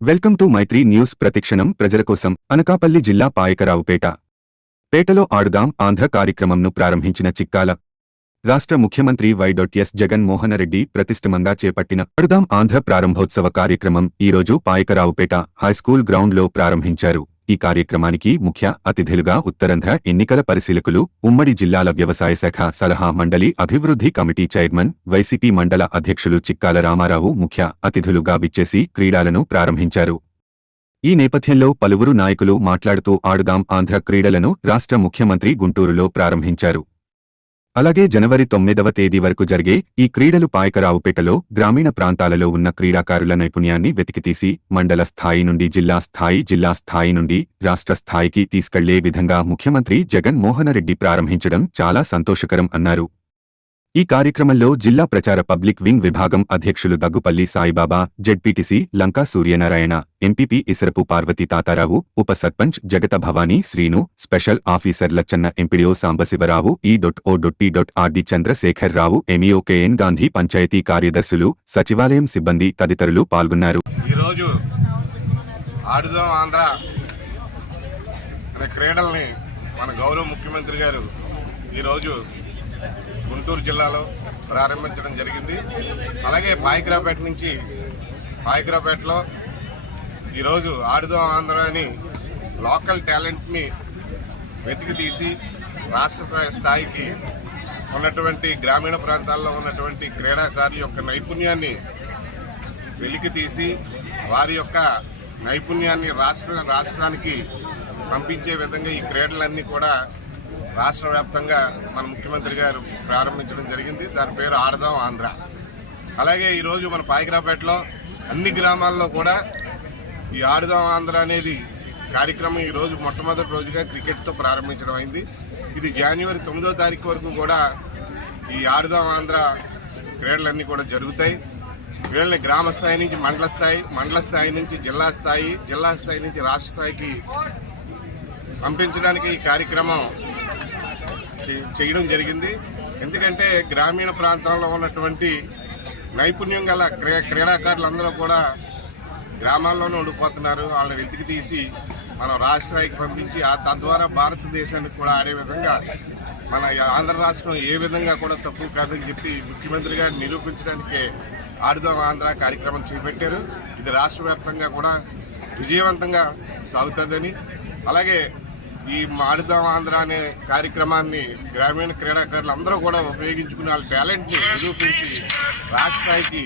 Welcome to Mythri news ప్రతిక్షణం ప్రజల కోసం అనకాపల్లి జిల్లా పాయకరావుపేట. పేటలో ఆడుదాం ఆంధ్ర కార్యక్రమంను ప్రారంభించిన చిక్కాల. రాష్ట్ర ముఖ్యమంత్రి వైడొట్ఎస్ జగన్ మోహనరెడ్డి ప్రతిష్టమంగా చేపట్టిన ఆడుదాం ఆంధ్ర ప్రారంభోత్సవ కార్యక్రమం ఈరోజు పాయకరావుపేట హైస్కూల్ గ్రౌండ్లో ప్రారంభించారు. ఈ కార్యక్రమానికి ముఖ్య అతిథులుగా ఉత్తరంధ్ర ఎన్నికల పరిశీలకులు ఉమ్మడి జిల్లాల వ్యవసాయ శాఖ సలహా మండలి అభివృద్ధి కమిటీ చైర్మన్ వైసీపీ మండల అధ్యక్షులు చిక్కాల రామారావు ముఖ్య అతిథులుగా విచ్చేసి క్రీడలను ప్రారంభించారు. ఈ నేపథ్యంలో పలువురు నాయకులు మాట్లాడుతూ ఆడుదాం ఆంధ్ర క్రీడలను రాష్ట్ర ముఖ్యమంత్రి గుంటూరులో ప్రారంభించారు. అలాగే జనవరి తొమ్మిదవ తేదీ వరకు జరిగే ఈ క్రీడలు పాయకరావుపేటలో గ్రామీణ ప్రాంతాలలో ఉన్న క్రీడాకారుల నైపుణ్యాన్ని వెతికితీసి మండల స్థాయి నుండి జిల్లా స్థాయి జిల్లా స్థాయి నుండి రాష్ట్ర స్థాయికి తీసుకెళ్ళే విధంగా ముఖ్యమంత్రి జగన్ మోహనరెడ్డి ప్రారంభించడం చాలా సంతోషకరం అన్నారు. ఈ కార్యక్రమంలో జిల్లా ప్రచార పబ్లిక్ వింగ్ విభాగం అధ్యక్షులు దగ్గుపల్లి సాయిబాబా జెడ్పీటీసీ లంకా సూర్యనారాయణ ఎంపీపీ ఇసరపు పార్వతి తాతారావు ఉప sarpanch Jagatha Bhavani Srinu special officer Lachanna MPDO Sambasivarao E dot O dot T dot RD Chandrasekhar Rao MEO KN Gandhi panchayat కార్యదర్శులు సచివాలయం సిబ్బంది తదితరులు పాల్గొన్నారు. ఈరోజు ఆడుదాం ఆంధ్ర అనే క్రీడల్ని మన గౌరవ ముఖ్యమంత్రి గారు ఈరోజు గుంటూరు జిల్లాలో ప్రారంభించడం జరిగింది. అలాగే పాయిగ్రాపేట నుంచి పాయిగ్రాపేటలో ఈరోజు ఆడుదాం ఆంధ్ర అని లోకల్ టాలెంట్ని వెతికి తీసి రాష్ట్ర స్థాయికి ఉన్నటువంటి గ్రామీణ ప్రాంతాల్లో ఉన్నటువంటి క్రీడాకారుల యొక్క నైపుణ్యాన్ని వెలికి తీసి వారి యొక్క నైపుణ్యాన్ని రాష్ట్ర రాష్ట్రానికి పంపించే విధంగా ఈ క్రీడలన్నీ కూడా రాష్ట్ర వ్యాప్తంగా మన ముఖ్యమంత్రి గారు ప్రారంభించడం జరిగింది. దాని పేరు ఆడదాం ఆంధ్ర. అలాగే ఈరోజు మన పాయకరాపేటలో అన్ని గ్రామాల్లో కూడా ఈ ఆడుదాం ఆంధ్ర అనేది కార్యక్రమం ఈరోజు మొట్టమొదటి రోజుగా క్రికెట్తో ప్రారంభించడం అయింది. ఇది జనవరి తొమ్మిదో తారీఖు వరకు కూడా ఈ ఆడుదాం ఆంధ్ర క్రీడలన్నీ కూడా జరుగుతాయి. వీళ్ళని గ్రామ స్థాయి నుంచి మండల స్థాయి మండల స్థాయి నుంచి జిల్లా స్థాయి జిల్లా స్థాయి నుంచి రాష్ట్ర స్థాయికి పంపించడానికి ఈ కార్యక్రమం చేయడం జరిగింది. ఎందుకంటే గ్రామీణ ప్రాంతంలో ఉన్నటువంటి నైపుణ్యం గల క్రీ క్రీడాకారులందరూ కూడా గ్రామాల్లోనే ఉండిపోతున్నారు. వాళ్ళని వెతికి తీసి మనం రాష్ట్రాయికి పంపించి ఆ తద్వారా భారతదేశానికి కూడా ఆడే విధంగా మన ఆంధ్ర రాష్ట్రం ఏ విధంగా కూడా తప్పు కాదని చెప్పి ముఖ్యమంత్రి గారు నిరూపించడానికే ఆడుదాం ఆంధ్ర కార్యక్రమం చేపట్టారు. ఇది రాష్ట్ర కూడా విజయవంతంగా సాగుతుందని. అలాగే ఈ ఆడుదాం ఆంధ్ర అనే కార్యక్రమాన్ని గ్రామీణ క్రీడాకారులు అందరూ కూడా ఉపయోగించుకుని వాళ్ళ టాలెంట్ని నిరూపించి రాష్ట్ర స్థాయికి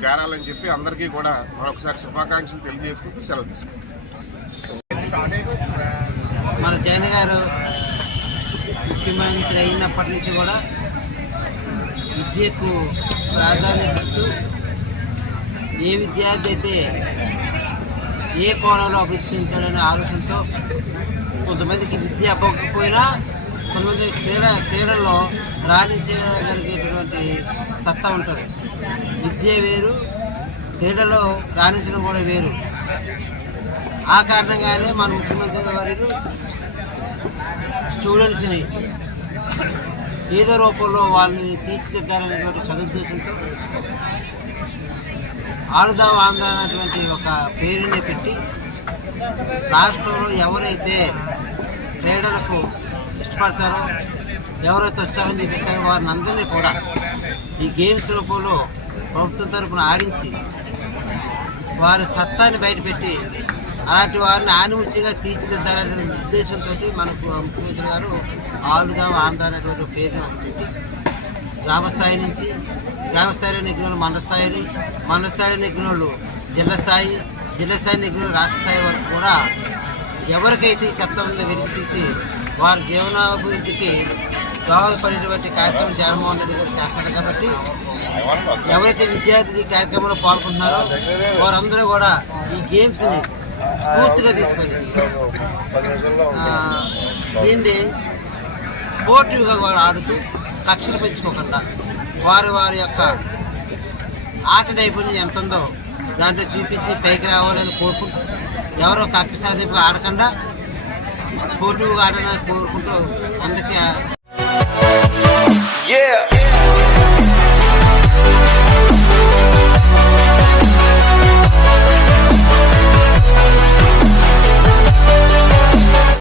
చేరాలని చెప్పి అందరికీ కూడా మరొకసారి శుభాకాంక్షలు తెలియజేసుకుంటూ సెలవు తీసుకుంటాం మన జగన్ గారు ముఖ్యమంత్రి అయినప్పటి నుంచి కూడా విద్యకు ప్రాధాన్యత ఇస్తూ ఏ విద్యార్థి అయితే ఏ కోణంలో అభివృద్ధి చెందాలనే ఆలోచనతో కొంతమందికి విద్య అవ్వకపోయినా కొంతమంది క్రీడ క్రీడల్లో రాణించగలిగేటటువంటి సత్తా ఉంటుంది. విద్య వేరు క్రీడలో రాణించడం కూడా వేరు. ఆ కారణంగానే మన ముఖ్యమంత్రి వారు స్టూడెంట్స్ని ఏదో రూపంలో వాళ్ళని తీర్చిదిద్దాలనేటువంటి సదుద్దేశంతో ఆడుదాం ఆంధ్ర అనేటువంటి ఒక పేరుని పెట్టి రాష్ట్రంలో ఎవరైతే క్రీడలకు ఇష్టపడతారో ఎవరైతే ఉత్సాహం చూపిస్తారో వారిని అందరినీ కూడా ఈ గేమ్స్ రూపంలో ప్రభుత్వం తరపున ఆడించి వారి సత్తాన్ని బయటపెట్టి అలాంటి వారిని ఆనిముత్యంగా తీర్చిదిద్దాలనే ఉద్దేశంతో మనకు ముఖ్యమంత్రి గారు ఆలుదాం ఆంధ్ర అనేటువంటి పేరు గ్రామస్థాయి నుంచి గ్రామస్థాయిలో నెగ్గిన మండల స్థాయిని మండల స్థాయిలో నెగ్గిన జిల్లా స్థాయి జిల్లా స్థాయి నెగ్గిన రాష్ట్ర స్థాయి వరకు కూడా ఎవరికైతే ఈ చట్టంలో వెలికి తీసి వారి జీవనాభివృద్ధికి దోహదపడేటువంటి కార్యక్రమం జగన్మోహన్ రెడ్డి గారు చేస్తారు కాబట్టి ఎవరైతే విద్యార్థులు ఈ కార్యక్రమంలో పాల్గొంటున్నారో వారందరూ కూడా ఈ గేమ్స్ని స్ఫూర్తిగా తీసుకొని దీన్ని స్పోర్టివ్గా వారు ఆడుతూ కక్షలు పెంచుకోకుండా వారి వారి యొక్క ఆట నైపుణ్యం ఎంత ఉందో దాంట్లో చూపించి పైకి రావాలని కోరుకుంటూ ఎవరో కక్ష సాధింపు ఆడకుండా స్పోర్టివ్గా ఆడాలని కోరుకుంటూ అందుకే Yeah.